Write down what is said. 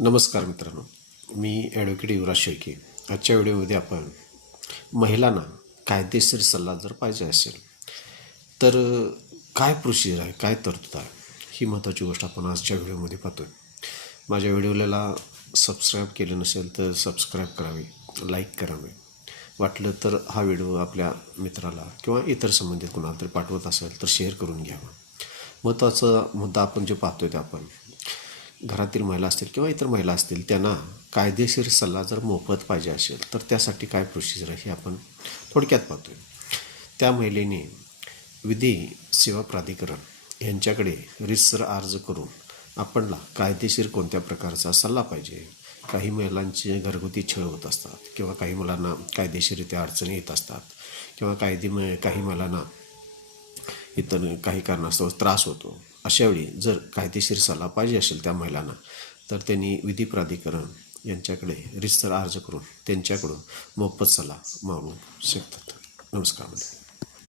नमस्कार मित्रांनो, मी ॲडव्होकेट युवराज शेळके. आजच्या व्हिडिओमध्ये आपण महिलांना कायदेशीर सल्ला जर पाहिजे असेल तर काय प्रोसिजर आहे, काय तरतूद आहे, ही महत्त्वाची गोष्ट आपण आजच्या व्हिडिओमध्ये पाहतो आहे. माझ्या व्हिडिओला सबस्क्राईब केलं नसेल तर सबस्क्राईब करावे, लाईक करावे. वाटलं तर हा व्हिडिओ आपल्या मित्राला किंवा इतर संबंधित कोणाला तरी पाठवत असेल तर शेअर करून घ्यावा. महत्त्वाचा मुद्दा आपण जे पाहतोय ते आपण घरातील महिला असतील किंवा इतर महिला असतील त्यांना कायदेशीर सल्ला जर मोफत पाहिजे असेल तर त्यासाठी काय प्रोसिजर आहे हे आपण थोडक्यात पाहतोय. त्या महिलेने विधी सेवा प्राधिकरण यांच्याकडे रीतसर अर्ज करून आपणला कायदेशीर कोणत्या प्रकारचा सल्ला पाहिजे. काही महिलांचे घरगुती छळ होत असतात किंवा काही मुलांना कायदेशीररित्या अडचणी येत असतात किंवा काही महिलांना इतर काही कारणास्तव त्रास होतो. अशावेळी जर कायदेशीर सल्ला पाहिजे असेल त्या महिलांना तर त्यांनी विधी प्राधिकरण यांच्याकडे रीतसर अर्ज करून त्यांच्याकडून मोफत सल्ला मागू शकतात. नमस्कार.